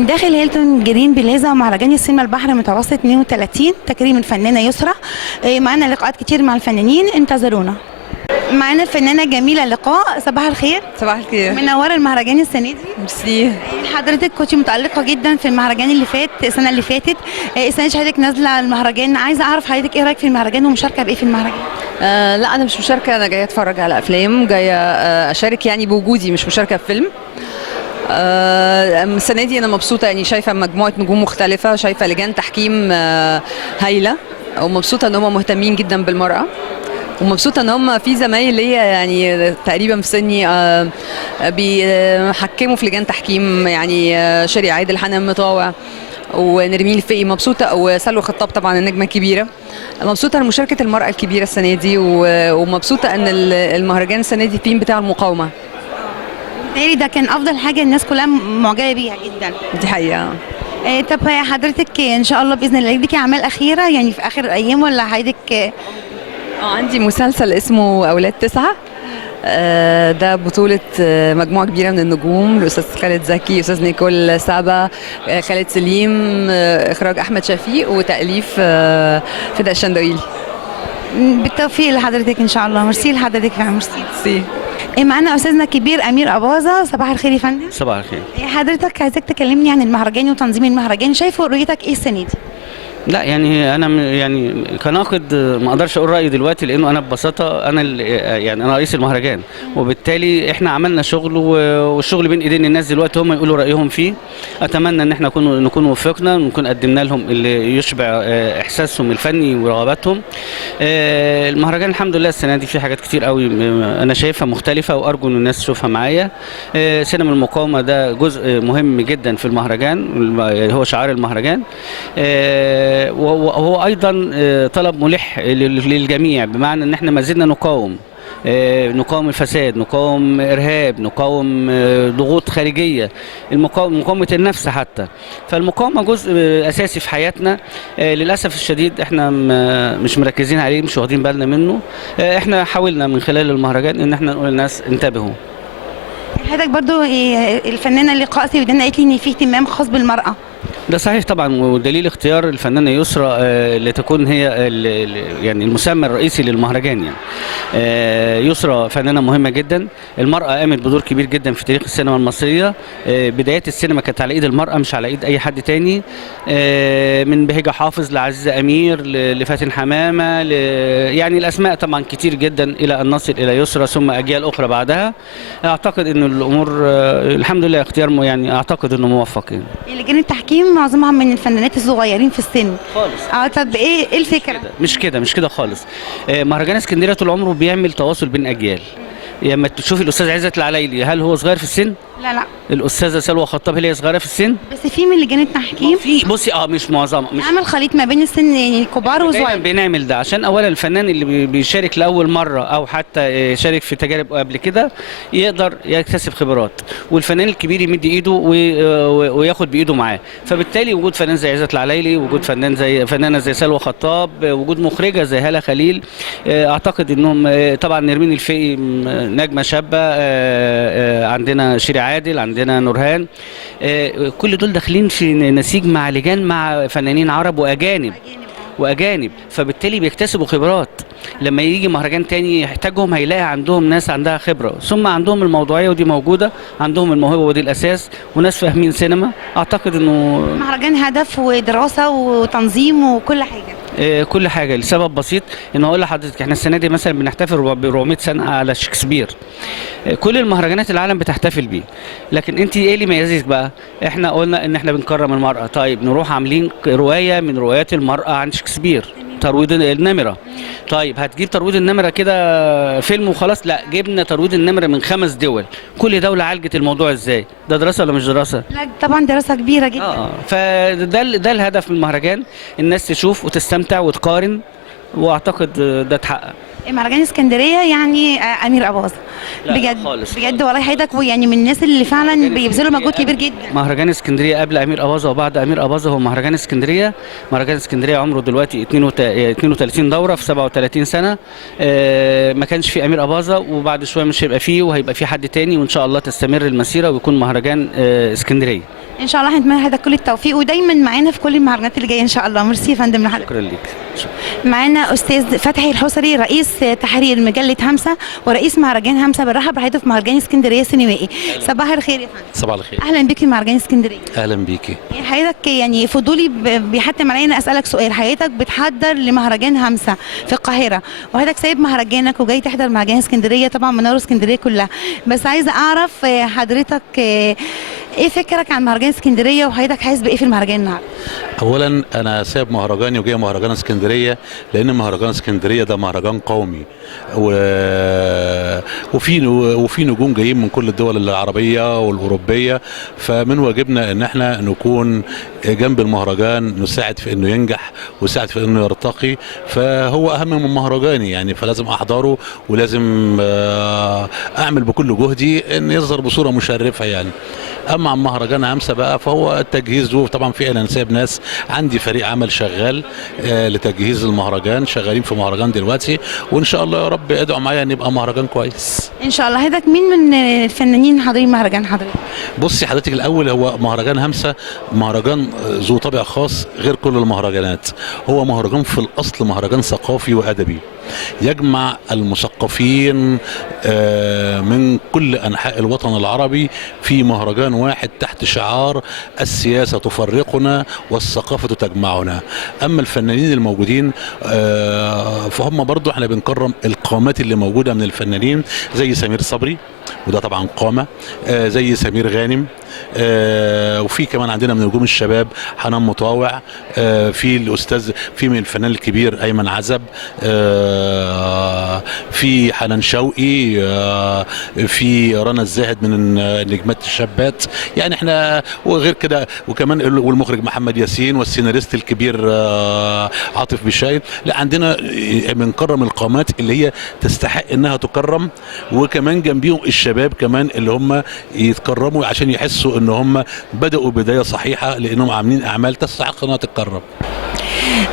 من داخل هيلتون جرين بلازا مهرجان السينما البحر المتوسط 32 تكريم الفنانه يسرا. معانا لقاءات كتير مع الفنانين، انتظرونا. معانا الفنانه جميله لقاء. صباح الخير. صباح الخير. منوره المهرجان السنه دي. ميرسي. حضرتك كنت متالقه جدا في المهرجان اللي فات، السنه اللي فاتت. السنه دي حضرتك نازله المهرجان، عايزه اعرف حضرتك ايه رايك في المهرجان ومشاركه بايه في المهرجان؟ لا انا مش مشاركه، انا جايه اتفرج على افلام، جايه اشارك يعني بوجودي، مش مشاركه في فيلم. السنه دي انا مبسوطه، يعني شايفه مجموعه نجوم مختلفه، شايفه لجان تحكيم هايله، ومبسوطه ان هم مهتمين جدا بالمراه، ومبسوطه ان هم في زمايل ليا يعني تقريبا في سني بيحكموا في لجان تحكيم، يعني شيري عادل، حنان مطاوع، ونرمين الفقي. مبسوطه، وسلوى خطاب طبعا النجمه الكبيره. مبسوطه لمشاركه المراه الكبيره السنه دي، ومبسوطه ان المهرجان السنه دي الثيم بتاع المقاومه. بالتالي ده كان افضل حاجه، الناس كلها معجبه بيها جدا. دي حقيقه. طب حضرتك ان شاء الله باذن الله ليكي اعمال اخيره يعني في اخر الايام، ولا حضرتك؟ عندي مسلسل اسمه اولاد تسعة. ده بطولة مجموعة كبيرة من النجوم، الأستاذ خالد زكي، أستاذ نيكول سابا، خالد سليم، إخراج أحمد شفيق، وتأليف فداء الشندويلي. بالتوفيق لحضرتك إن شاء الله. ميرسي لحضرتك فعلا. ميرسي. معانا أستاذنا الكبير أمير أباظة. صباح الخير يا فندم. صباح الخير. حضرتك عايزك تكلمني عن المهرجان وتنظيم المهرجان، شايف رؤيتك إيه السنة دي؟ لا يعني انا يعني كناقد ما اقدرش اقول رايي دلوقتي، لانه انا ببساطه انا رئيس المهرجان، وبالتالي احنا عملنا شغل، والشغل بين ايدين الناس دلوقتي هم يقولوا رايهم فيه. اتمنى ان احنا نكون وفقنا، ونكون قدمنا لهم اللي يشبع احساسهم الفني ورغباتهم. المهرجان الحمد لله السنه دي في حاجات كتير قوي انا شايفها مختلفه، وارجو ان الناس تشوفها معايا. سينما المقاومه ده جزء مهم جدا في المهرجان، هو شعار المهرجان. وهو ايضا طلب ملح للجميع، بمعنى ان احنا ما زلنا نقاوم الفساد، نقاوم ارهاب، نقاوم ضغوط خارجيه، مقاومه النفس حتى. فالمقاومه جزء اساسي في حياتنا. للاسف الشديد احنا مش مركزين عليه، مش واخدين بالنا منه. احنا حاولنا من خلال المهرجان ان احنا نقول للناس انتبهوا. حضرتك برضو الفنانه اللي قالت لي ان في اهتمام خاص بالمراه. ده صحيح طبعا، ودليل اختيار الفنانه يسرا لتكون هي يعني المسمى الرئيسي للمهرجان. يعني يسرا فنانه مهمه جدا، المراه قامت بدور كبير جدا في تاريخ السينما المصريه. بدايات السينما كانت على ايد المراه، مش على ايد اي حد تاني. من بهجه حافظ لعزيزه امير لفاتن حمامه، يعني الاسماء طبعا كتير جدا الى ان نصل الى يسرا، ثم اجيال اخرى بعدها. اعتقد ان الامور الحمد لله اختيار يعني اعتقد انه موفق. يعني لجان التحكيم معظمها من الفنانات الصغيرين في السن خالص. طب ايه الفكره؟ مش كده خالص. مهرجان اسكندريه طول عمره بيعمل تواصل بين اجيال. لما تشوفي الاستاذ عزت العلايلي، هل هو صغير في السن؟ لا. الاستاذه سلوى خطاب هي صغيره في السن؟ بس في من لجان التحكيم في، بصي مش معظمها، مش عمل خليط ما بين السن، يعني كبار وصغير. بنعمل ده عشان اولا الفنان اللي بيشارك لاول مره، او حتى يشارك في تجارب قبل كده، يقدر يكتسب خبرات، والفنان الكبير يمد ايده وياخد بايده معاه. فبالتالي وجود فنان زي عزت العلايلي، وجود فنانه زي سلوى خطاب، وجود مخرجه زي هالة خليل، اعتقد انهم طبعا نرمين الفقي نجمه شابه، عندنا شيري عادل، عندنا نورهان، كل دول داخلين في نسيج مع لجان، مع فنانين عرب واجانب، فبالتالي بيكتسبوا خبرات. لما يجي مهرجان تاني يحتاجهم، هيلاقي عندهم ناس عندها خبره، ثم عندهم الموضوعيه ودي موجوده، عندهم الموهبه ودي الاساس، وناس فاهمين سينما. اعتقد انه مهرجان هدف ودراسه وتنظيم وكل حاجه. كل حاجه لسبب بسيط، ان اقول لحضرتك احنا السنه دي مثلا بنحتفل ب 400 سنه على شكسبير. كل المهرجانات العالم بتحتفل بيه، لكن انت ايه اللي يميزك بقى؟ احنا قلنا ان احنا بنكرم المراه. طيب نروح عاملين روايه من روايات المراه عن شكسبير، ترويض النمره. طيب هتجيب ترويض النمره كده فيلم وخلاص؟ لا، جبنا ترويض النمره من 5 دول، كل دوله عالجت الموضوع ازاي. ده دراسه ولا مش دراسه؟ لا طبعا دراسه كبيره جدا. فده الهدف من المهرجان، الناس تشوف وتستمتع وتقارن، واعتقد ده اتحقق. مهرجان اسكندريه يعني امير اباظة. لا، بجد خالص. بجد والله حضرتك يعني من الناس اللي فعلا بيبذلوا مجهود كبير جدا. مهرجان اسكندريه قبل امير اباظه وبعد امير اباظه هو مهرجان اسكندريه. مهرجان اسكندريه عمره دلوقتي 32 دوره في 37 سنه. ما كانش في امير اباظه، وبعد شويه مش هيبقى فيه، وهيبقى في حد تاني، وان شاء الله تستمر المسيره ويكون مهرجان اسكندريه. ان شاء الله هنتمنى لحضرتك كل التوفيق ودايما معانا في كل المهرجانات اللي جايه ان شاء الله. ميرسي يا فندم لحضرتك. شكرا ليك. معانا استاذ فتحي الحصري رئيس تحرير مجله همسه ورئيس مهرجان همسه. بنرحب بحضرتك في مهرجان اسكندريه السينمائي. صباح الخير يا فندم. صباح الخير. اهلا بك في مهرجان اسكندريه. اهلا بيكي. حضرتك يعني فضولي بيحتم علينا اسالك سؤال. حضرتك بتحضر لمهرجان همسه في القاهره، وحضرتك سايب مهرجانك وجاي تحضر مهرجان اسكندريه، طبعا منور اسكندريه كلها، بس عايزه اعرف حضرتك ايه فكرك عن مهرجان اسكندريه، وحضرتك حاسس بايه في المهرجان النهارده؟ اولا انا سايب مهرجاني وجاي مهرجان اسكندريه لان مهرجان اسكندريه ده مهرجان قومي، وفي نجوم جايين من كل الدول العربيه والاوروبيه، فمن واجبنا ان احنا نكون جنب المهرجان، نساعد في انه ينجح ويساعد في انه يرتقي، فهو اهم من مهرجاني يعني، فلازم احضره ولازم اعمل بكل جهدي ان يظهر بصوره مشرفه يعني. اما عن مهرجان همسه بقى فهو التجهيز له طبعا في انا سايب ناس، عندي فريق عمل شغال لتجهيز المهرجان، شغالين في مهرجان دلوقتي، وان شاء الله يا رب ادعوا معايا ان يبقى مهرجان كويس ان شاء الله. حضرتك مين من الفنانين حاضرين مهرجان حضرتك؟ بصي حضرتك الاول، هو مهرجان همسه مهرجان ذو طابع خاص غير كل المهرجانات، هو مهرجان في الاصل مهرجان ثقافي وادبي يجمع المثقفين من كل انحاء الوطن العربي في مهرجان واحد تحت شعار السياسه تفرقنا والثقافه تجمعنا. اما الفنانين الموجودين فهم برضو احنا بنكرم القامات اللي موجوده من الفنانين، زي سمير صبري وده طبعا قامه، زي سمير غانم، وفي كمان عندنا من نجوم الشباب حنان مطاوع، في الاستاذ، في من الفنان الكبير ايمن عزب، في حنان شوقي، في رنا الزاهد من نجمات الشابات يعني احنا، وغير كده وكمان والمخرج محمد ياسين والسيناريست الكبير عاطف بشاي. لا عندنا بنكرم القامات اللي هي تستحق انها تكرم، وكمان جنبيهم الشباب كمان اللي هم يتكرموا عشان يحسوا ان هم بدأوا بداية صحيحة لانهم عاملين اعمال تستحق انها تتكرم.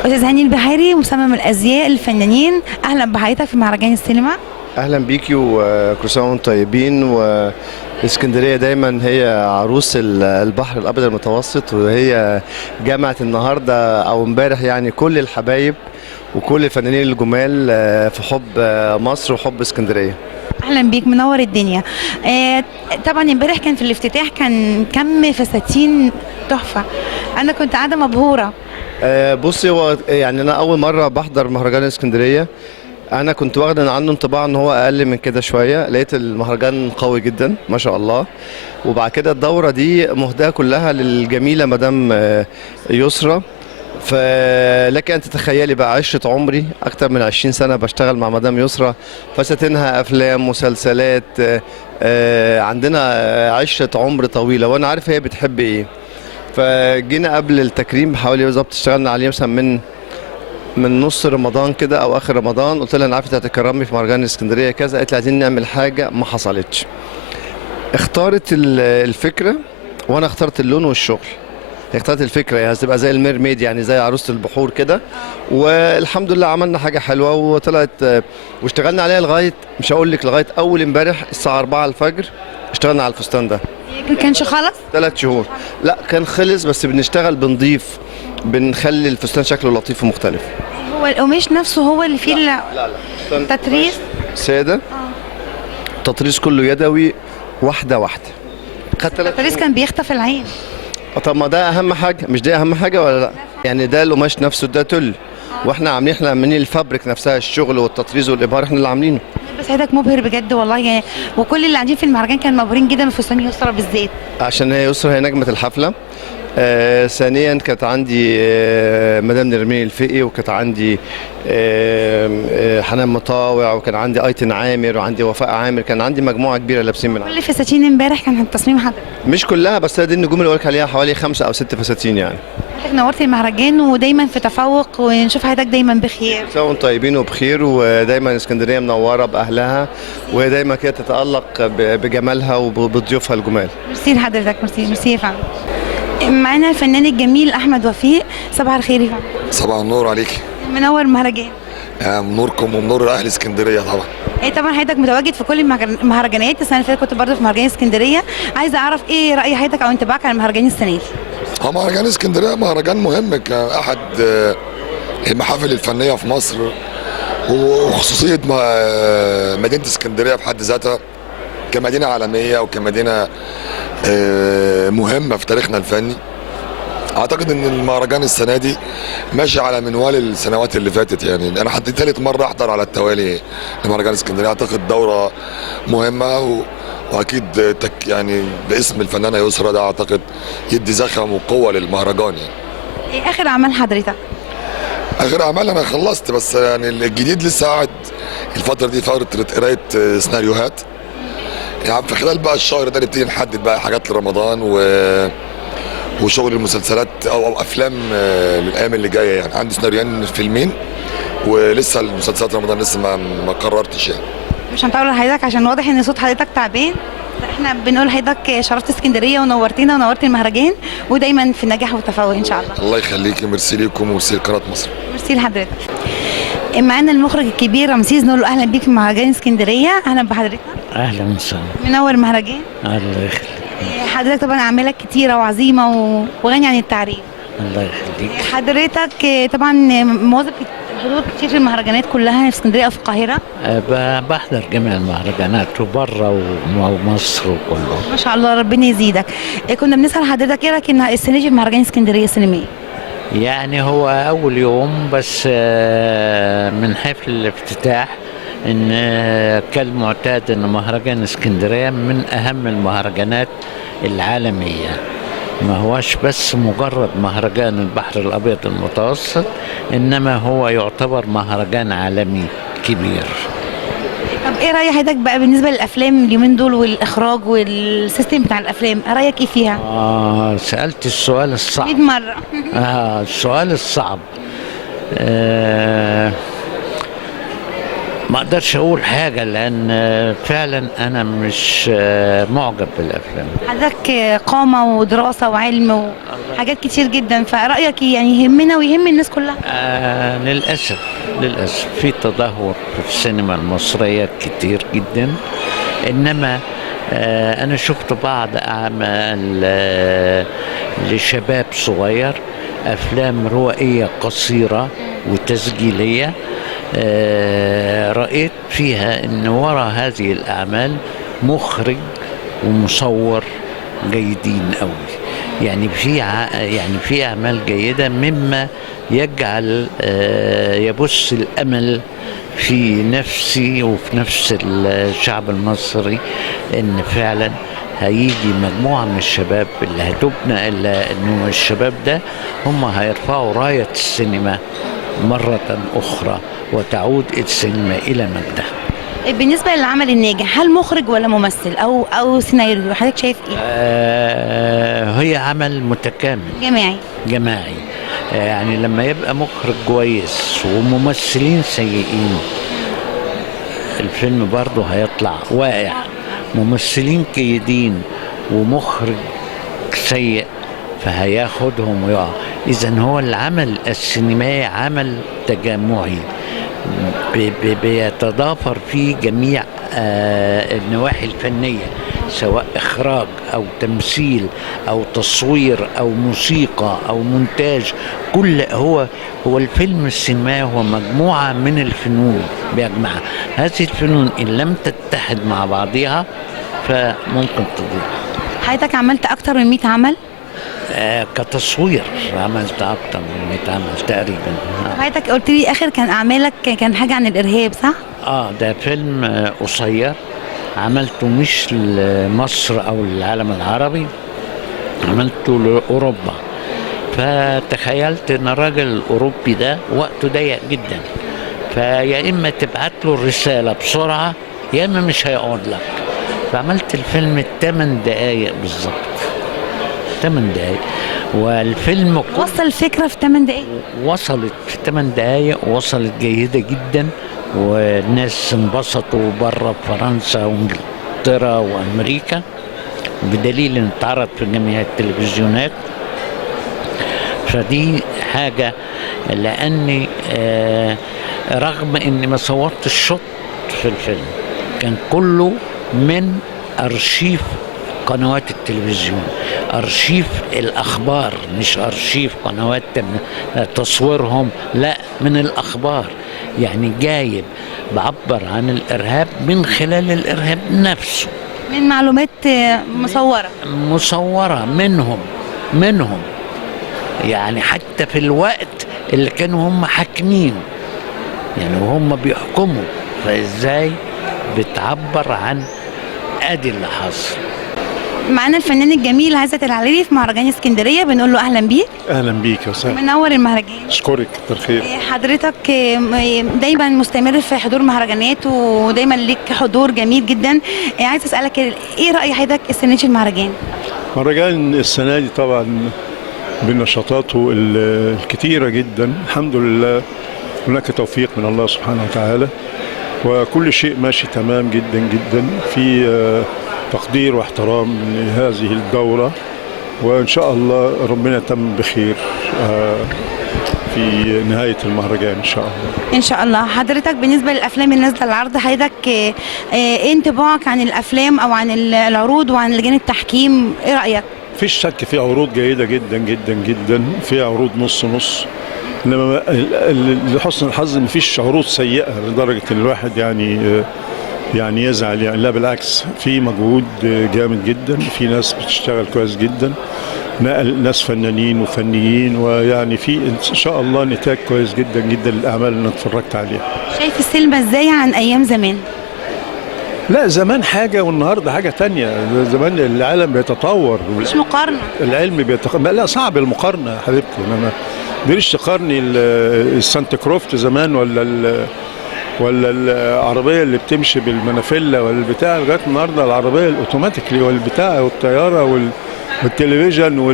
استاذ هاني البحيري مصمم الازياء الفنانين، اهلا بحضرتك في مهرجان السينما. اهلا بيكي وكل سنه وانتم طيبين. واسكندريه دايما هي عروس البحر الابيض المتوسط، وهي جمعت النهارده او امبارح يعني كل الحبايب وكل الفنانين الجمال في حب مصر وحب اسكندريه. اهلا بيك، منور الدنيا. طبعا امبارح كان في الافتتاح كان كم فساتين تحفه، انا كنت قاعده مبهوره. بصي، هو يعني انا اول مره بحضر مهرجان اسكندريه، انا كنت واخد عنه انطباع ان هو اقل من كده شويه، لقيت المهرجان قوي جدا ما شاء الله. وبعد كده الدوره دي مهداه كلها للجميله مدام يسرى، فلك ان تتخيلي بقى عشره عمري اكتر من 20 سنه بشتغل مع مدام يسرى، فساتينها افلام مسلسلات، عندنا عشره عمر طويله، وانا عارف هي بتحب ايه. فجينا قبل التكريم بحوالي بالظبط اشتغلنا عليه مثلا من نص رمضان كده او اخر رمضان، قلت لها انا عارفه هتكرمي في مهرجان اسكندريه كذا، قالت لي عايزين نعمل حاجه ما حصلتش. اختارت الفكره وانا اخترت اللون والشغل. هي اختارت الفكره يعني هتبقى زي الميرميد يعني زي عروسه البحور كده، والحمد لله عملنا حاجه حلوه وطلعت واشتغلنا عليها لغايه مش هقول لك لغايه اول امبارح الساعه 4 الفجر اشتغلنا على الفستان ده. ما كانش خلص؟ 3 شهور. لا كان خلص، بس بنشتغل بنضيف، بنخلي الفستان شكله لطيف ومختلف. هو القماش نفسه هو اللي فيه لا تطريز ساده، التطريز كله يدوي واحده واحده. التطريز كان بيخطف العين. طب ما ده اهم حاجه، مش ده اهم حاجه ولا لا؟ يعني ده القماش نفسه ده تل، واحنا عاملين الفابريك نفسها، الشغل والتطريز والابهار احنا اللي عاملينه. بس حضرتك مبهر بجد والله يعني، وكل اللي قاعدين في المهرجان كانوا مبهورين جدا بفستان يسرى بالذات. عشان هي يسرى هي نجمه الحفله. ثانيا كانت عندي مدام نرمين الفقي، وكانت عندي حنان مطاوع، وكان عندي ايتن عامر، وعندي وفاء عامر، كان عندي مجموعه كبيره لابسين من كل فساتين امبارح كان تصميم حضرتك؟ مش كلها، بس دي النجوم اللي قلت عليها حوالي 5 أو 6 فساتين يعني. حضرتك نورتي المهرجان ودايما في تفوق، ونشوف حضرتك دايما بخير. سوا وانتم طيبين وبخير، ودايما اسكندريه منوره باهلها، وهي دايما كده تتالق بجمالها وبضيوفها الجمال. ميرسي لحضرتك، ميرسي يا فندم. معانا الفنان الجميل احمد وفيق. صباح الخير يا فندم. صباح النور عليكي. منور المهرجان. منوركم ومنور اهل اسكندريه طبعا. طبعا حضرتك متواجد في كل المهرجانات. السنه اللي فاتت كنت برضه في مهرجان اسكندريه. عايزه اعرف ايه راي حضرتك او انطباعك عن المهرجان السنه دي؟ هو مهرجان اسكندريه مهرجان مهم كاحد المحافل الفنيه في مصر، وخصوصيه مدينه اسكندريه بحد ذاتها كمدينه عالميه وكمدينه مهمه في تاريخنا الفني. اعتقد ان المهرجان السنه دي ماشي على منوال السنوات اللي فاتت. يعني انا حدي ثالث مره احضر على التوالي لمهرجان اسكندريه. اعتقد دوره مهمه واكيد يعني باسم الفنانه يسرا ده اعتقد يدي زخم وقوه للمهرجان. يعني ايه اخر اعمال حضرتك؟ اخر اعمال انا خلصت، بس يعني الجديد لسه قاعد الفتره دي فتره قرايه سيناريوهات. يعني في خلال بقى الشهر ده نبتدي نحدد بقى حاجات لرمضان وشغل المسلسلات او افلام للايام اللي جايه. يعني عندي سيناريوهين فيلمين، ولسه المسلسلات رمضان لسه ما قررتش. يعني مش هنطول لحضرتك عشان واضح ان صوت حضرتك تعبان. احنا بنقول لحضرتك شرفت اسكندريه ونورتينا ونورت المهرجان، ودايما في النجاح والتفوق ان شاء الله. الله يخليكي. ميرسي ليكم وميرسي لقناه مصر. ميرسي لحضرتك. معانا المخرج الكبير رمسيس، نقول له اهلا بيك في مهرجان اسكندريه. اهلا بحضرتك. اهلا وسهلا. منور المهرجان. الله يخليك. حضرتك طبعا اعمالك كتيره وعظيمه وغني عن التعريف. الله يخليك. حضرتك طبعا مواظب حضور كتير في المهرجانات كلها في اسكندريه او في القاهره. بحضر جميع المهرجانات وبره ومصر وكله. ما شاء الله ربنا يزيدك. كنا بنسال حضرتك ايه رايك ان السنه دي في مهرجان اسكندريه السينمائي؟ يعني هو اول يوم بس من حفل الافتتاح ان كالمعتاد ان مهرجان اسكندريه من اهم المهرجانات العالميه. ما هوش بس مجرد مهرجان البحر الابيض المتوسط، انما هو يعتبر مهرجان عالمي كبير. طب ايه راي حضرتك بقى بالنسبه للافلام اليومين دول والاخراج والسيستم بتاع الافلام؟ رايك ايه فيها؟ سالت السؤال الصعب 100 مره. السؤال الصعب. ما اقدرش اقول حاجه لان فعلا انا مش معجب بالافلام. حضرتك قامه ودراسه وعلم وحاجات كتير جدا، فرايك يعني يهمنا ويهم الناس كلها؟ للاسف في تدهور في السينما المصريه كتير جدا. انما انا شفت بعض اعمال لشباب صغير، افلام روائيه قصيره وتسجيليه. رأيت فيها ان وراء هذه الاعمال مخرج ومصور جيدين قوي. يعني في اعمال جيده مما يجعل يبث الامل في نفسي وفي نفس الشعب المصري ان فعلا هيجي مجموعه من الشباب اللي هتبنى انه الشباب ده هم هيرفعوا رايه السينما مرة أخرى وتعود السينما إلى مجدها. بالنسبة للعمل الناجح، هل مخرج ولا ممثل أو سيناريو؟ حضرتك شايف إيه؟ هي عمل متكامل جماعي. يعني لما يبقى مخرج كويس وممثلين سيئين الفيلم برضه هيطلع واقع. ممثلين جيدين ومخرج سيء فهياخدهم ويقع. إذن هو العمل السينمائي عمل تجمعي بيتضافر فيه جميع النواحي الفنية، سواء إخراج أو تمثيل أو تصوير أو موسيقى أو مونتاج. كل هو الفيلم السينمائي هو مجموعة من الفنون بيجمعها. هذه الفنون إن لم تتحد مع بعضها فممكن تضيع. حضرتك عملت أكتر من 100 عمل؟ كتصوير عملت اكتر من 100 عمل تقريبا. حضرتك قلت لي اخر كان اعمالك كان حاجه عن الارهاب، صح؟ ده فيلم قصير عملته مش لمصر او للعالم العربي، عملته لاوروبا. فتخيلت ان الراجل الاوروبي ده وقته ضيق جدا، فيا اما تبعت له الرساله بسرعه يا اما مش هيقعد لك. فعملت الفيلم 8 دقايق بالظبط، 8 دقايق، والفيلم وصل الفكره في 8 دقائق. وصلت في 8 دقايق، وصلت جيدة جدا، والناس انبسطوا بره فرنسا وانجلترا وامريكا، بدليل ان اتعرض في جميع التلفزيونات. فدي حاجة، لاني رغم اني ما صورتش شوت في الفيلم، كان كله من ارشيف قنوات التلفزيون، ارشيف الاخبار، مش ارشيف قنوات تصويرهم، لا، من الاخبار. يعني جايب بعبر عن الارهاب من خلال الارهاب نفسه، من معلومات مصورة منهم يعني حتى في الوقت اللي كانوا هم حاكمين، يعني وهم بيحكموا، فازاي بتعبر عن ادي اللي حصل. معانا الفنان الجميل عزت العليلي في مهرجان اسكندريه، بنقول له اهلا بيك. اهلا بيك يا وسهلا. منور المهرجان. اشكرك، كتر خير. حضرتك دايما مستمر في حضور مهرجانات، ودايما ليك حضور جميل جدا. عايز اسالك ايه راي حضرتك السنه دي في المهرجان؟ مهرجان السنه دي طبعا بنشاطاته الكتيره جدا، الحمد لله هناك توفيق من الله سبحانه وتعالى، وكل شيء ماشي تمام جدا جدا، في تقدير واحترام لهذه الدورة، وإن شاء الله ربنا يتم بخير في نهاية المهرجان إن شاء الله. إن شاء الله. حضرتك بالنسبة للأفلام النازلة العرض، حضرتك إيه انطباعك عن الأفلام أو عن العروض وعن لجان التحكيم؟ إيه رأيك؟ مفيش شك في عروض جيدة جدا جدا جدا، في عروض نص نص، إنما لحسن الحظ مفيش عروض سيئة لدرجة إن الواحد يعني يزعل، يعني لا بالعكس، في مجهود جامد جدا، في ناس بتشتغل كويس جدا، ناس فنانين وفنيين، ويعني في ان شاء الله نتاج كويس جدا جدا للاعمال اللي انا اتفرجت عليها. شايف السينما ازاي عن ايام زمان؟ لا، زمان حاجه والنهارده حاجه تانية. زمان العالم بيتطور، مش مقارنه، العلم لا، صعب المقارنه يا حبيبتي. انا ما تقدريش تقارني السانتا كروفت زمان ولا العربيه اللي بتمشي بالمنافله ولا البتاع، لغايه النهارده العربيه الاوتوماتيكلي والبتاع والطياره والتلفزيون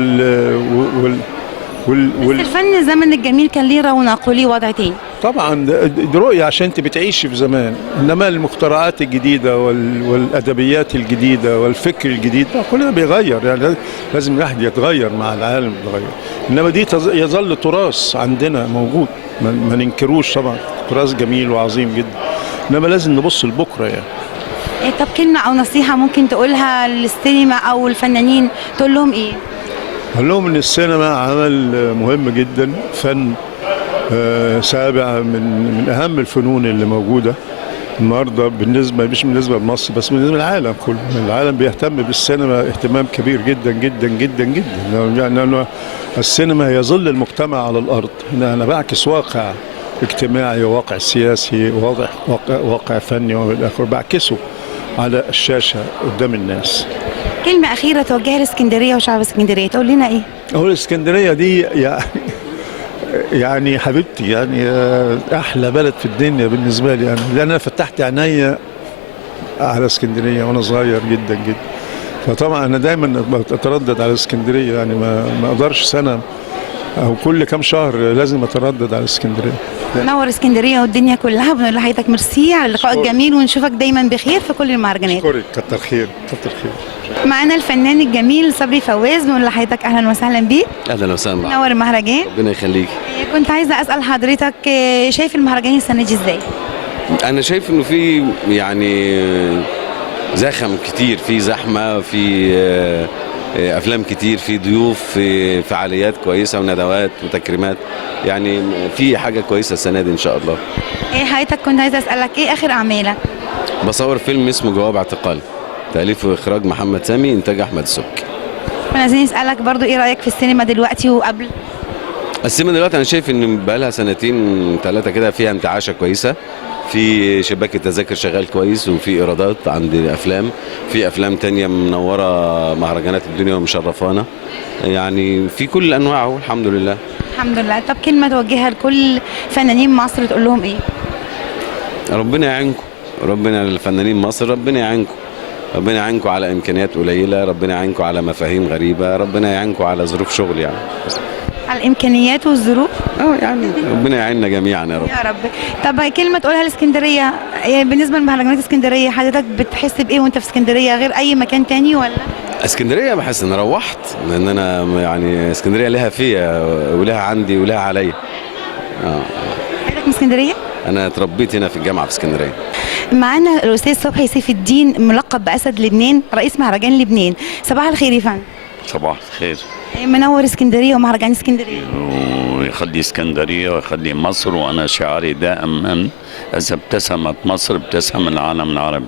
بس الفن زمن الجميل كان ليه رونق وليه وضع تاني. طبعا دي رؤيه عشان انت بتعيشي في زمان، انما المخترعات الجديده والادبيات الجديده والفكر الجديد كلنا بيغير، يعني لازم الواحد يتغير مع العالم، يتغير. انما دي يظل تراث عندنا موجود، ما ننكروش، طبعا تراث جميل وعظيم جدا، انما لازم نبص لبكره يعني. طب كلمه او نصيحه ممكن تقولها للسينما او الفنانين، تقول لهم ايه؟ أقول لهم إن السينما عمل مهم جدا، فن سابع من أهم الفنون اللي موجودة النهارده، مش بالنسبة لمصر بس بالنسبة للعالم كله. العالم بيهتم بالسينما اهتمام كبير جدا جدا جدا جدا، يعني السينما هي ظل المجتمع على الأرض. أنا بعكس واقع اجتماعي وواقع سياسي وواقع فني، والآخر بعكسه على الشاشة قدام الناس. كلمة أخيرة توجهها لإسكندرية وشعب اسكندرية، تقول لنا إيه؟ أقول اسكندرية دي يعني حبيبتي، يعني أحلى بلد في الدنيا بالنسبة لي أنا، لأن أنا فتحت عينيا على اسكندرية وأنا صغير جدا جدا، فطبعا أنا دايما بتردد على اسكندرية، يعني ما أقدرش سنة أو كل كام شهر لازم أتردد على اسكندرية. نور اسكندريه والدنيا كلها. بنقول لحضرتك ميرسي على اللقاء الجميل، ونشوفك دايما بخير في كل المهرجانات. اشكرك، كتر خير كتر خير. معانا الفنان الجميل صبري فواز، بنقول لحضرتك اهلا وسهلا بيك. اهلا وسهلا معك. نور المهرجان. ربنا يخليك. كنت عايزه اسال حضرتك شايف المهرجان السنه دي ازاي؟ انا شايف انه في يعني زخم كتير، في زحمه، في افلام كتير، في ضيوف، في فعاليات كويسه وندوات وتكريمات، يعني في حاجه كويسه السنه دي ان شاء الله. حضرتك كنت عايزه اسالك ايه اخر اعمالك؟ بصور فيلم اسمه جواب اعتقال، تاليف واخراج محمد سامي، انتاج احمد السبكي. كنا عايزين نسالك برضو ايه رايك في السينما دلوقتي وقبل؟ السينما دلوقتي انا شايف ان بقى لها سنتين ثلاثه كده فيها انتعاشه كويسه، في شباك التذاكر شغال كويس، وفي ايرادات عند افلام، في افلام تانية منوره مهرجانات الدنيا ومشرفانا، يعني في كل الانواع والحمد لله. الحمد لله. طب كلمه توجهها لكل فنانين مصر تقول لهم ايه؟ ربنا يعينكم، ربنا الفنانين مصر ربنا يعينكم، ربنا يعينكم على امكانيات قليله، ربنا يعينكم على مفاهيم غريبه، ربنا يعينكم على ظروف شغل يعني. على الامكانيات والظروف. يعني ربنا يعيننا جميعا يا رب. يا رب. طب كلمه تقولها لاسكندريه بالنسبه لمهرجانات اسكندريه، حضرتك بتحس بايه وانت في اسكندريه غير اي مكان تاني ولا؟ اسكندريه بحس ان روحت، لان انا يعني اسكندريه لها فيا ولها عندي ولها عليا. حضرتك من اسكندريه؟ انا اتربيت هنا في الجامعه في اسكندريه. معانا الاستاذ صبحي سيف الدين ملقب باسد لبنان، رئيس مهرجان لبنان. صباح الخير يا فندم. صباح الخير. منور اسكندريه ومهرجان اسكندريه. ويخلي اسكندريه ويخلي مصر، وانا شعاري دائما اذا ابتسمت مصر ابتسم العالم العربي.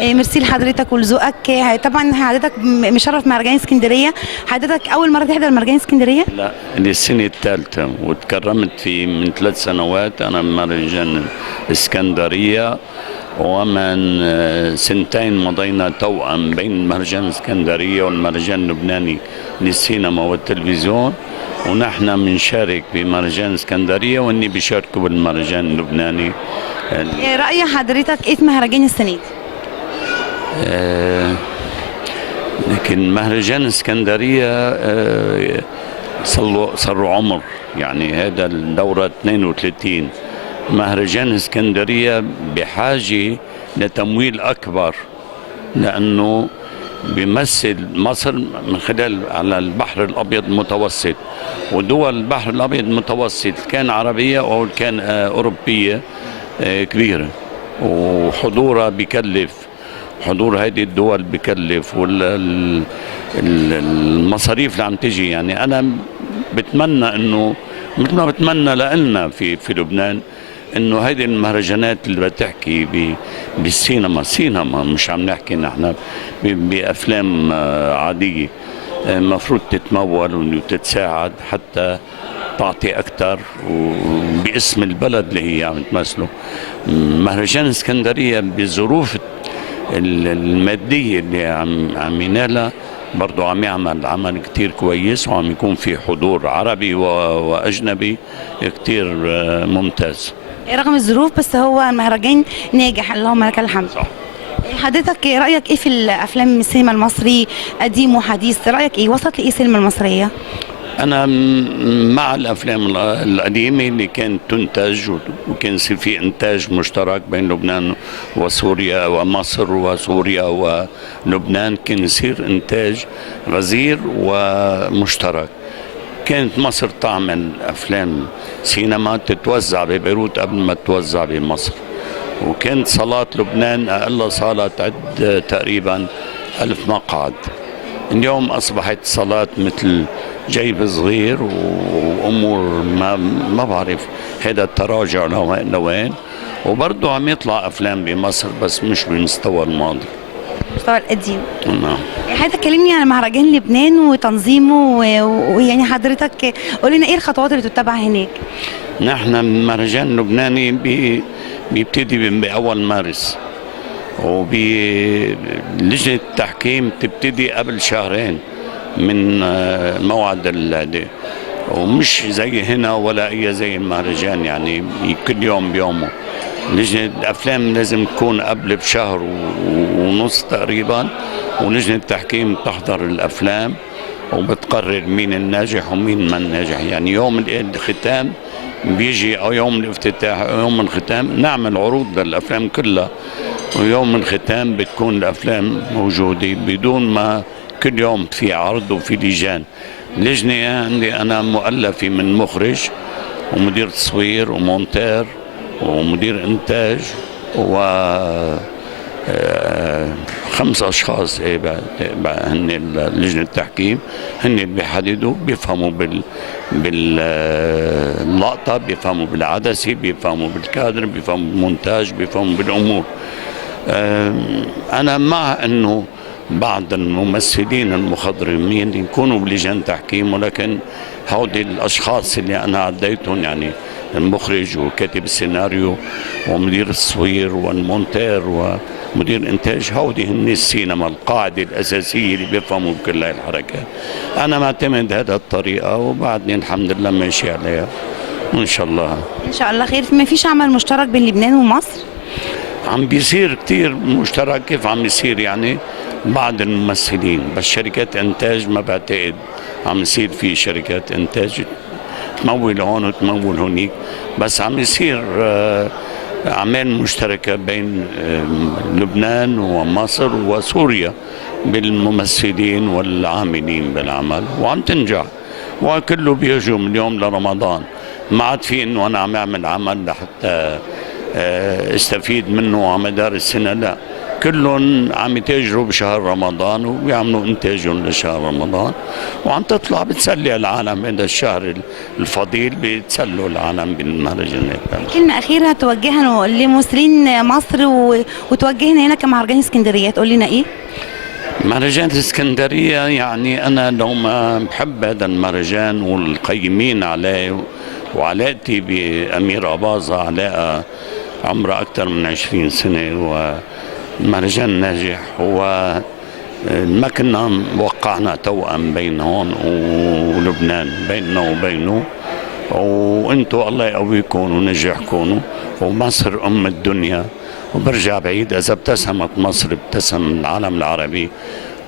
ميرسي لحضرتك ولذوقك. طبعا حضرتك مشرف مهرجان اسكندريه. حضرتك اول مره تحضر مهرجان اسكندريه؟ لا، دي السنه الثالثه وتكرمت في من 3 سنوات انا مهرجان اسكندريه، ومن 2 مضينا توأم بين مهرجان اسكندريه والمهرجان اللبناني للسينما والتلفزيون، ونحن بنشارك بمهرجان اسكندريه واني بيشاركوا بالمهرجان اللبناني. رأي حضرتك ايه في مهرجان السنه دي؟ لكن مهرجان اسكندريه صاروا عمر، يعني هذا الدوره 32. مهرجان اسكندريه بحاجه لتمويل اكبر، لانه بيمثل مصر من خلال على البحر الابيض المتوسط، ودول البحر الابيض المتوسط كان عربيه او كان اوروبيه كبيره، وحضورها بكلف، حضور هذه الدول بكلف، والمصاريف اللي عم تجي. يعني انا بتمنى انه مثل ما بتمنى لنا في لبنان انه هذه المهرجانات اللي بتحكي بالسينما، سينما مش عم نحكي نحن بافلام عاديه، المفروض تتمول وتتساعد حتى تعطي اكثر وباسم البلد اللي هي عم تمثله. مهرجان اسكندريه بالظروف الماديه اللي عم ينالها برضه عم يعمل عمل كتير كويس، وعم يكون في حضور عربي واجنبي كتير ممتاز رغم الظروف، بس هو المهرجان ناجح اللهم لك الحمد. صح. حضرتك رايك ايه في الافلام السينما المصري قديم وحديث؟ رايك ايه وصلت لايه السينما المصريه؟ أنا مع الأفلام القديمة اللي كانت تنتج، وكان يصير في إنتاج مشترك بين لبنان وسوريا ومصر وسوريا ولبنان، كان يصير إنتاج غزير ومشترك. كانت مصر تعمل أفلام سينما تتوزع ببيروت قبل ما تتوزع بمصر، وكانت صالات لبنان أقل صالة تعد تقريبا 1000 مقعد. اليوم أصبحت صالات مثل جيب صغير وامور ما بعرف هذا التراجع لوين. وبرضه عم يطلع افلام بمصر بس مش بمستوى الماضي، المستوى القديم. نعم. حضرتك كلمني عن مهرجان لبنان وتنظيمه، ويعني حضرتك قول لنا ايه الخطوات اللي تتبع هناك؟ نحن المهرجان اللبناني بيبتدي باول مارس، وبلجنه التحكيم تبتدي قبل شهرين من موعد الهدي، ومش زي هنا ولا اي زي المهرجان يعني كل يوم بيومه. لجنة الافلام لازم تكون قبل بشهر ونص تقريبا، ولجنة التحكيم تحضر الافلام وبتقرر مين الناجح ومين ما الناجح. يعني يوم الختام بيجي او يوم الافتتاح او يوم الختام نعمل عروض للافلام كلها، ويوم الختام بتكون الافلام موجوده بدون ما كل يوم في عرض وفي لجان. لجنة عندي أنا مؤلفة من مخرج ومدير تصوير ومونتير ومدير إنتاج و 5 أشخاص هن لجنة التحكيم، هن اللي بيحددوا، بيفهموا باللقطة، بيفهموا بالعدسة، بيفهموا بالكادر، بيفهموا بالمونتاج، بيفهموا بالأمور. أنا مع أنه بعض الممثلين المخضرمين يكونوا بلجان تحكيم، ولكن هودي الاشخاص اللي انا عديتهم، يعني المخرج وكاتب السيناريو ومدير التصوير والمونتير ومدير انتاج، هودي هن السينما القاعده الاساسيه اللي بيفهموا بكل هاي الحركات. انا معتمد هذا الطريقه وبعدني الحمد لله ماشي عليها، وان شاء الله ان شاء الله خير. ما فيش عمل مشترك بين لبنان ومصر؟ عم بيصير كتير مشترك، كيف عم يصير يعني بعض الممثلين، بس شركات انتاج ما بعتقد عم يصير في شركات انتاج تمول هون وتمول هونيك، بس عم يصير اعمال مشتركه بين لبنان ومصر وسوريا بالممثلين والعاملين بالعمل، وعم تنجح، وكله بيهجم اليوم لرمضان. ما عاد في انه انا عم اعمل عمل لحتى استفيد منه على مدار السنه، لا، كلهم عم يتاجروا بشهر رمضان وبيعملوا انتاجهم لشهر رمضان، وعم تطلع بتسلي العالم. هذا الشهر الفضيل بتسلوا العالم بالمهرجانات. كلمة أخيرة توجهها لممثلين مصر وتوجهنا هنا كمهرجان اسكندرية، تقول لنا إيه؟ مهرجان الاسكندرية يعني أنا لو ما بحب هذا المهرجان والقيمين عليه، وعلاقتي بأمير أباظة علاقة عمرها أكثر من 20 سنة، والمهرجان ناجح، وما كنا وقعنا توأم بين هون ولبنان، بيننا وبينه، وانتو الله يقويكم ونجحكم، ومصر أم الدنيا. وبرجع بعيد، إذا ابتسمت مصر ابتسم العالم العربي،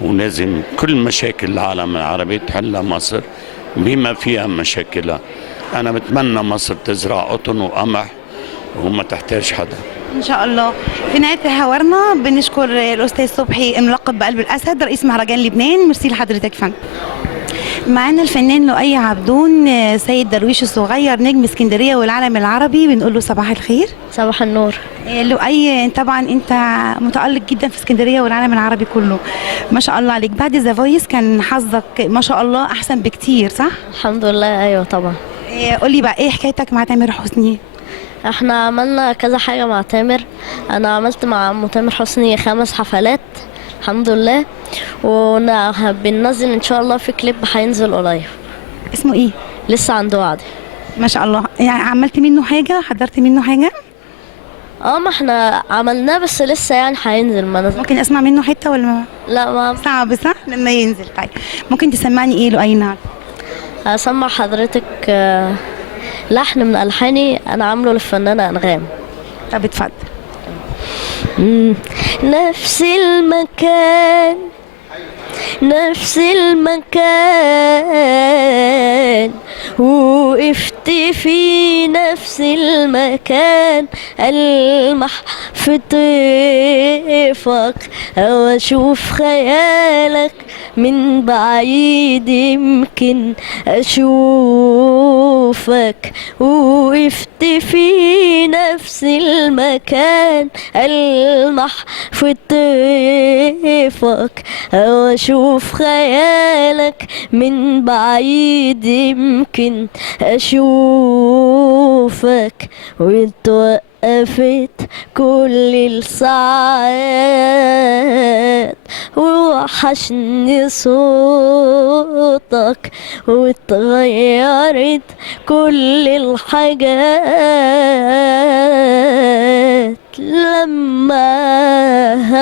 ولازم كل مشاكل العالم العربي تحلها مصر بما فيها مشاكلها. أنا بتمنى مصر تزرع قطن وقمح وما تحتاج حدا إن شاء الله. في نهاية حوارنا بنشكر الأستاذ صبحي الملقب بقلب الأسد رئيس مهرجان لبنان. ميرسي لحضرتك فندم. معانا الفنان لؤي عبدون، سيد درويش الصغير، نجم اسكندرية والعالم العربي، بنقول له صباح الخير. صباح النور. لؤي، طبعا انت متألق جدا في اسكندرية والعالم العربي كله، ما شاء الله عليك. بعد ذا فويس كان حظك ما شاء الله أحسن بكتير، صح؟ الحمد لله. ايوه طبعا. قولي بقى ايه حكايتك مع تامر حسني؟ احنا عملنا كذا حاجة مع تامر. انا عملت مع عمو تامر حسني 5 حفلات الحمد لله، وبننزل ان شاء الله في كليب هينزل قريب. اسمه ايه؟ لسه عند وعدي. ما شاء الله. يعني عملت منه حاجة؟ حضرت منه حاجة؟ ما احنا عملناه بس لسه يعني هينزل، ما نزل. ممكن اسمع منه حتة ولا ما؟ لا، ما صعب صح لما ينزل. طيب ممكن تسمعني ايه لؤي النهارده؟ هسمع حضرتك لحن من ألحاني أنا عامله للفنانة أنغام. طب اتفضل. نفس المكان، نفس المكان، وقفت في نفس المكان، ألمح في طيفك أو أشوف خيالك من بعيد، يمكن أشوفك. وقفت في نفس المكان، ألمح في طيفك أو أشوف خيالك من بعيد، يمكن أشوفك. واتوقفت كل الساعات، ووحشني صوتك، واتغيرت كل الحاجات لما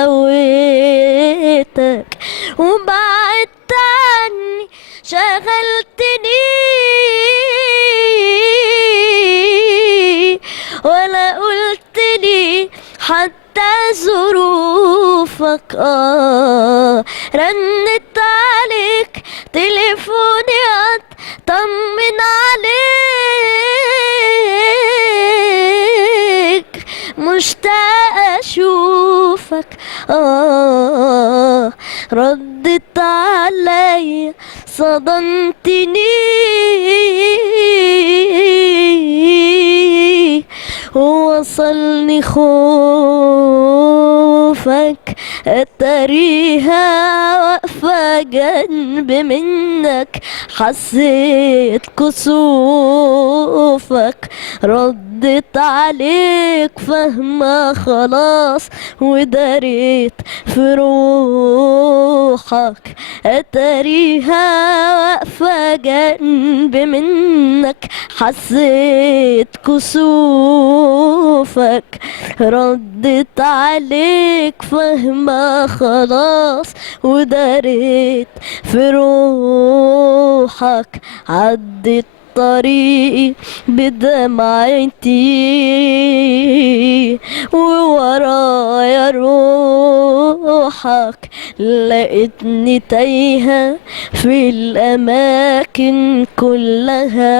هويتك وبعدت عني، شغلتني ولا قلتلي حتى ظروفك. رنت عليك تليفوني اطمن عليك، مشتاقة اشوفك. ردت عليا صدمتني، ووصلني خوفك، اتريها واقفة جنب منك، حسيت كسوفك. ردت عليك فاهمة خلاص، وداريت في روحك، اتريها واقفة جنب منك، حسيت كسوفك. ردت عليك فاهمة خلاص، وداريت في روحك. عدت طريقي بدمعتي، وورايا روحك لقيتني تايهة في الأماكن كلها،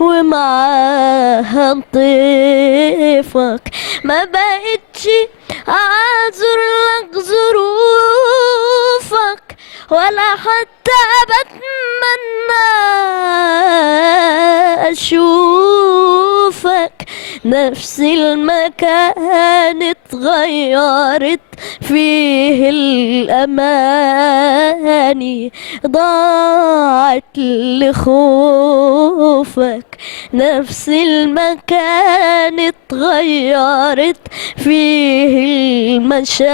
ومعاها طيفك ما بقتش أعذر لك ظروفك، ولا حتى بتمنى أشوفك. نفس المكان اتغيرت فيه الأماني، ضاعت لخوفك. نفس المكان اتغيرت فيه المشاعر،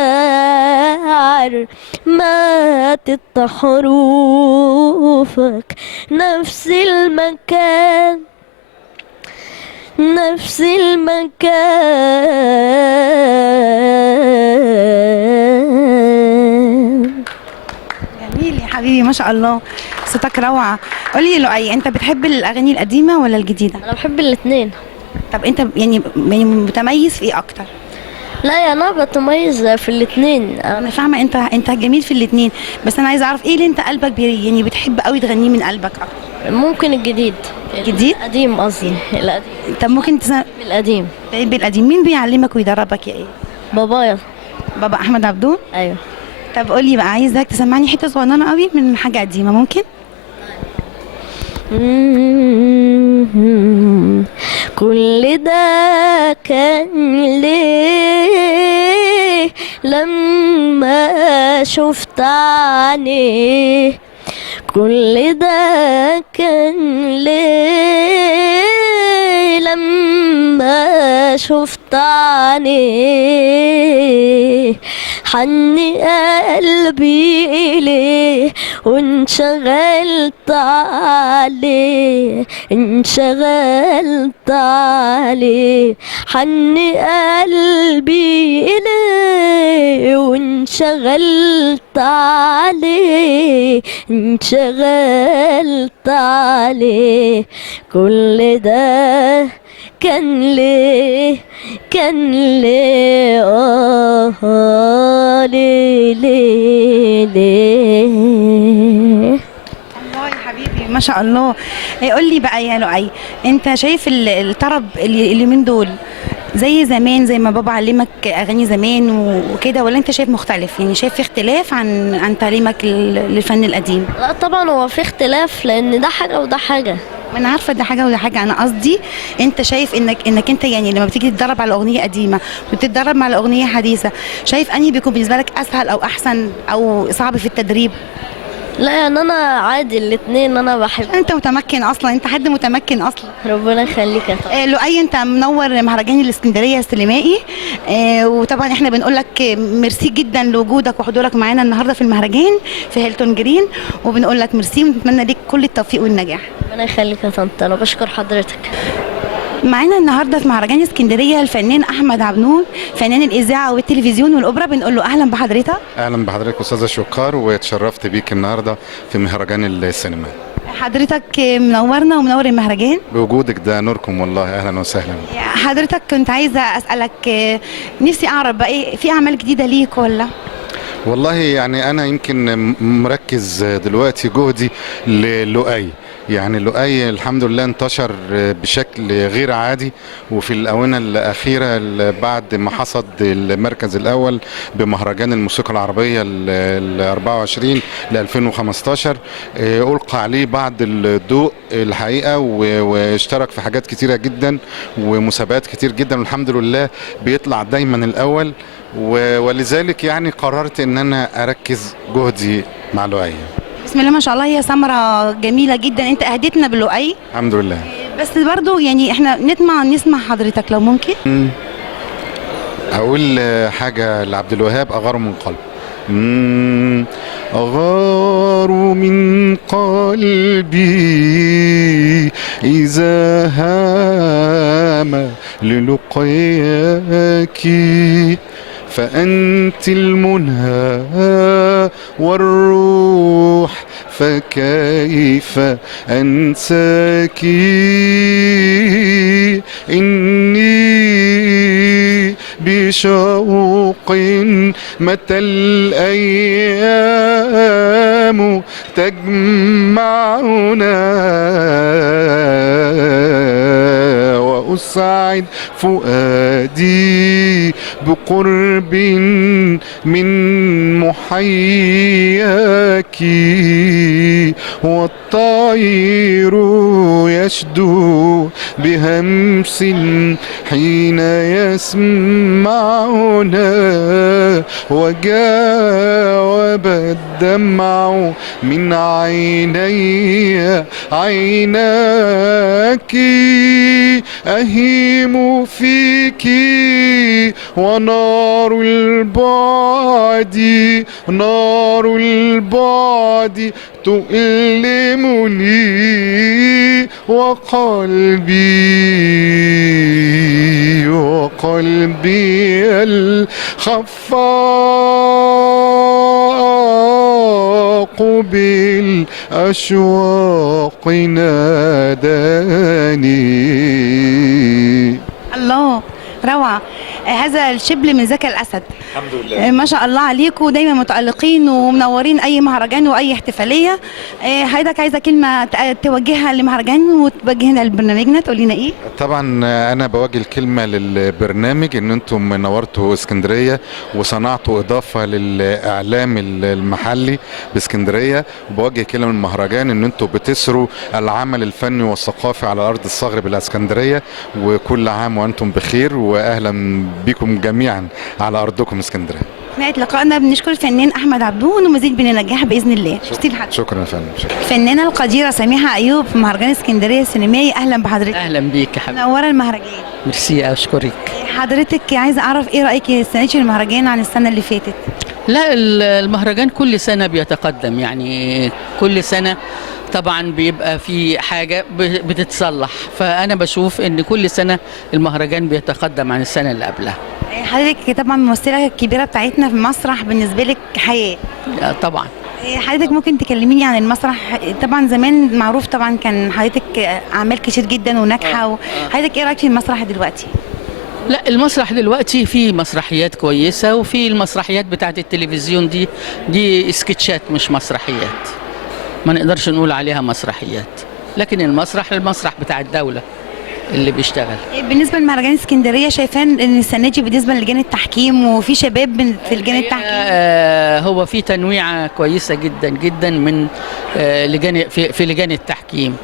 ماتت حروفك. نفس المكان، نفس المكان. جميل يا حبيبي ما شاء الله، صوتك روعة. قولي يا لؤي، انت بتحب الاغاني القديمة ولا الجديدة؟ انا بحب الاتنين. طب انت يعني متميز في ايه اكتر؟ لا يا انا بتميز في الاتنين. انا فاهمة انت جميل في الاتنين، بس انا عايزة اعرف ايه اللي انت قلبك يعني بتحب قوي تغنيه من قلبك اكتر؟ ممكن الجديد. الجديد؟ القديم قصدي، القديم. طب ممكن القديم. بالقديم. مين بيعلمك ويدربك يا ايه؟ بابايا. بابا احمد عبدون؟ ايوه. طب قولي بقى، عايزك تسمعني حتة صغننة قوي من حاجة قديمة، ممكن؟ كل ده كان ليه لما شفت عينيه؟ كل ده كان ليه لما شفت عينيه؟ حن قلبي إليه وانشغلت عليه، انشغلت عليه. حن قلبي إليه وانشغلت عليه، انشغلت عليه. كل ده كان ليه، كان ليه، ليه ليه ليه. الله يا حبيبي ما شاء الله. قول لي بقى يا لؤي، انت شايف الطرب اللي من دول زي زمان، زي ما بابا علمك اغاني زمان وكده، ولا انت شايف مختلف؟ يعني شايف في اختلاف عن تعليمك للفن القديم؟ لا طبعا هو في اختلاف، لان ده حاجه وده حاجه. ما انا عارفه ده حاجه وده حاجه. انا قصدي انت شايف انك انت يعني لما بتيجي تتدرب على اغنيه قديمه وتتدرب على اغنيه حديثه، شايف انهي بيكون بالنسبه لك اسهل او احسن او صعب في التدريب؟ لا يعني انا عادي الاتنين انا بحب. انت متمكن اصلا، انت حد متمكن اصلا. ربنا يخليك يا طبعا. لؤي انت منور مهرجان الاسكندريه السينمائي، وطبعا احنا بنقول لك ميرسي جدا لوجودك وحضورك معانا النهارده في المهرجان في هيلتون جرين، وبنقول لك ميرسي ونتمنى ليك كل التوفيق والنجاح. ربنا يخليك يا طنط، انا بشكر حضرتك. معانا النهارده في مهرجان اسكندريه الفنان احمد عبنون، فنان الاذاعه والتلفزيون والاوبرا. بنقول له اهلا بحضرتك. اهلا بحضرتك استاذه شكار، واتشرفت بيك النهارده في مهرجان السينما. حضرتك منورنا ومنور المهرجان بوجودك ده نوركم والله، اهلا وسهلا. حضرتك كنت عايزه اسالك، نفسي اعرف بقى ايه في اعمال جديده ليك ولا؟ والله يعني انا يمكن مركز دلوقتي جهدي للؤي. يعني لؤي الحمد لله انتشر بشكل غير عادي، وفي الآونة الأخيرة بعد ما حصد المركز الأول بمهرجان الموسيقى العربية ال 24 ل 2015 ألقى عليه بعض الضوء الحقيقة، واشترك في حاجات كتيرة جدا ومسابقات كتير جدا، والحمد لله بيطلع دايما الأول. ولذلك يعني قررت ان انا اركز جهدي مع لؤي. بسم الله ما شاء الله، هي سمرة جميلة جدا، انت اهديتنا بلؤي. الحمد لله. بس برضو يعني احنا نسمع حضرتك لو ممكن. هقول حاجة لعبد الوهاب، أغار من قلب. أغار من قلبي إذا هام للقياك، فأنت المنهى والروح فكيف أنساك إني بشوق متى الأيام تجمعنا وأسعد فؤادي بقرب من محياك والطير يشدو بهمس حين يسمعنا وجاوب الدمع من عيني عيناك أهيم فيك ونار البعد تؤلمني وقلبي الخفاق بالأشواق ناداني. الله، روعة. هذا الشبل من زكي الأسد. الحمد لله. ما شاء الله عليكم، دايما متألقين ومنورين أي مهرجان وأي احتفالية. حضرتك عايزة كلمة توجهها لمهرجان وتوجهها لبرنامجنا، تقول لنا إيه؟ طبعا انا بوجه الكلمه للبرنامج ان انتم نورتوا اسكندريه وصنعتوا اضافه للاعلام المحلي باسكندريه، وبوجه كلمه للمهرجان ان انتم بتسروا العمل الفني والثقافي على ارض الصغر بالاسكندريه، وكل عام وانتم بخير واهلا بكم جميعا على ارضكم اسكندريه. نهاية لقائنا بنشكر الفنان أحمد عبدون ومزيد من النجاح بإذن الله. شكرا يا فندم. الفنانة القديرة سميحة أيوب في مهرجان اسكندرية السينمائي، أهلا بحضرتك. اهلا بيك يا حبيبي. منورة المهرجان. ميرسي، اشكرك. حضرتك عايزة أعرف إيه رأيك السنة دي المهرجان عن السنة اللي فاتت؟ لا، المهرجان كل سنه بيتقدم، يعني كل سنه طبعا بيبقى في حاجه بتتصلح، فانا بشوف ان كل سنه المهرجان بيتقدم عن السنه اللي قبلها. حضرتك طبعا الممثلة الكبيرة بتاعتنا في المسرح، بالنسبة لك حياة. طبعا. حضرتك ممكن تكلميني عن المسرح؟ طبعا زمان معروف، طبعا كان حضرتك أعمال كتير جدا وناجحة. حضرتك إيه رأيك في المسرح دلوقتي؟ لا، المسرح دلوقتي في مسرحيات كويسه، وفي المسرحيات بتاعت التلفزيون دي سكتشات مش مسرحيات، ما نقدرش نقول عليها مسرحيات، لكن المسرح بتاع الدوله اللي بيشتغل. بالنسبه لمهرجان اسكندريه، شايفان ان السنه دي بالنسبه للجان التحكيم وفي شباب في لجان التحكيم؟ هو في تنويعه كويسه جدا جدا من في لجان التحكيم،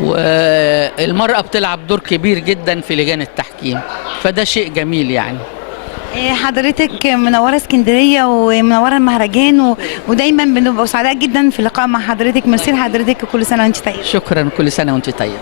والمراه بتلعب دور كبير جدا في لجان التحكيم، فده شيء جميل يعني. حضرتك منوره اسكندريه ومنوره المهرجان، ودايما بنبقى سعداء جدا في اللقاء مع حضرتك. ميرسي لحضرتك، وكل سنه وانت طيب. شكرا، كل سنه وانت طيب.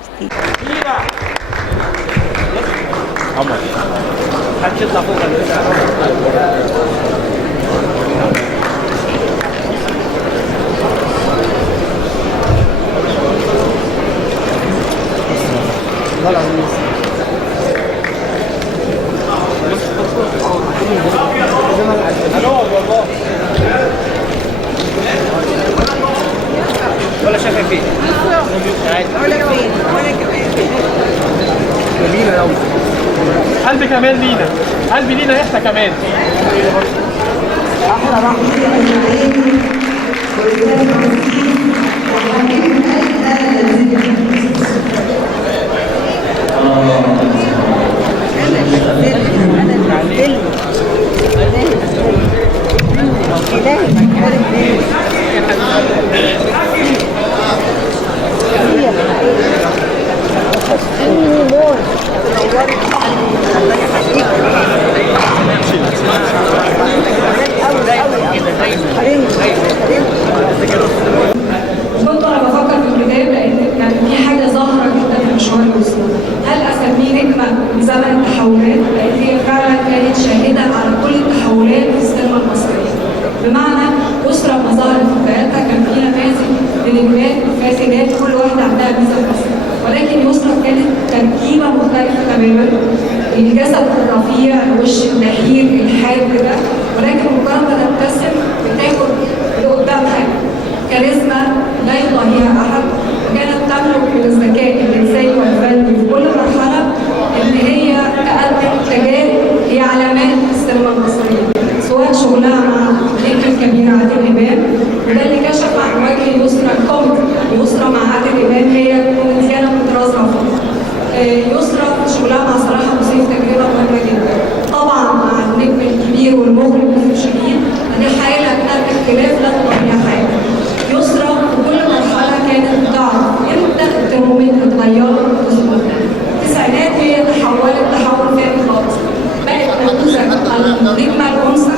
ولا شايفه فين؟ ولا فين؟ ولا كمان فين؟ جميله قوي. قلبي كمان لينا، قلبي لينا احنا كمان. لا يضاهيها أحد، وكانت تملك من الذكاء الإنساني والفني في كل مرحلة إن هي تقدم تجارب هي علامات السينما المصرية، سواء شغلها مع النجم الكبير عادل إمام، وده اللي كشف عن وجه يسرى الكوميدي. يسرى مع عادل إمام هي كوميديانة من طراز رفيع. يسرى في شغلها مع صلاح أبو سيف تجربة مهمة جدا. طبعا مع النجم الكبير والمخرج يوسف شاهين دي حالة من الاختلاف لا تضاهيها حاجة. يسرى في كل مرحلة كانت بتعرف امتى الترمومتر اتغير وتظبط. التسعينات هي تحولت تحول ثاني خالص، بقت نموذج النجمة الأنثى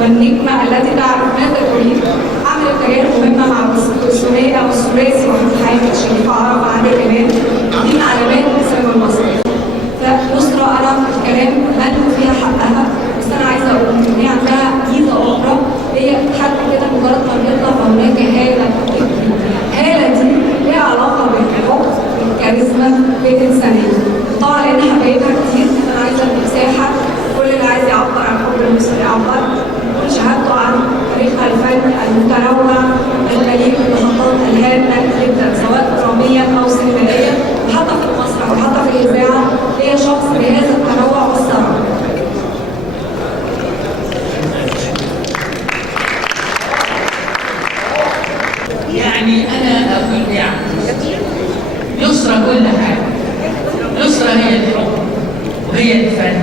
والنجمة التي تعرف ماذا تريد. عملت تجارب مهمة مع الثنائي أو الثلاثي وحيد حامد شريف عرب وعادل إمام، دي من علامات السينما المصرية. فيسرى أنا الكلام بدو فيها حقها، بس أنا عايزة أقول إن هي عندها ميزة أخرى، هي حد كده مجرد ما بيطلع فهناك هالة بتجري. هالة دي ليها علاقة بالحب والكاريزما والإنسانية. طبعا لأن حبايبها كتير، أنا عايزة مساحة كل اللي عايز يعبر عن حب المصري يعبر، كل شهادته عن تاريخها الفن المتنوع المليء باللحظات الهامة جدا سواء دراميا أو سينمائيا، وحتى في المسرح وحتى في الإذاعة هي شخص بهذا التنوع والثراء. يعني أنا أقول يعني يسرى كل حاجة. يسرى هي الحب وهي الفن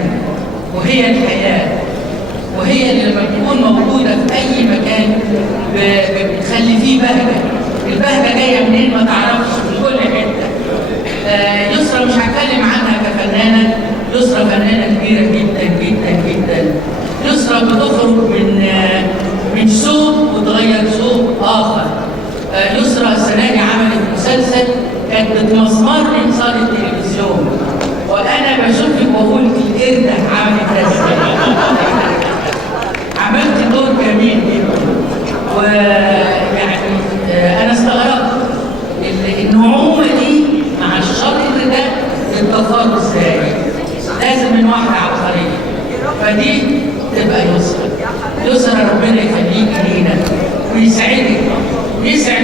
وهي الحياة، وهي اللي لما بتكون موجودة في أي مكان بتخلي فيه بهجة. البهجة جاية منين ما تعرفش، في كل حتة. يسرى مش هتكلم عنها كفنانة، يسرى فنانة كبيرة جدا جدا جدا. يسرى بتخرج من صوت وتغير صوت آخر. يسرى السنة دي عملت مسلسل كانت بتمسمر من صالة التلفزيون، وأنا بشوفك وأقول القردة عملت ازاي. عملت دور جميل جدا، ويعني أنا استغربت النعومة دي مع الشر ده اتطوروا ازاي. لازم من واحدة عبقرية، فدي تبقى يسرى. يسرى ربنا يخليك لينا ويسعدك ويسعد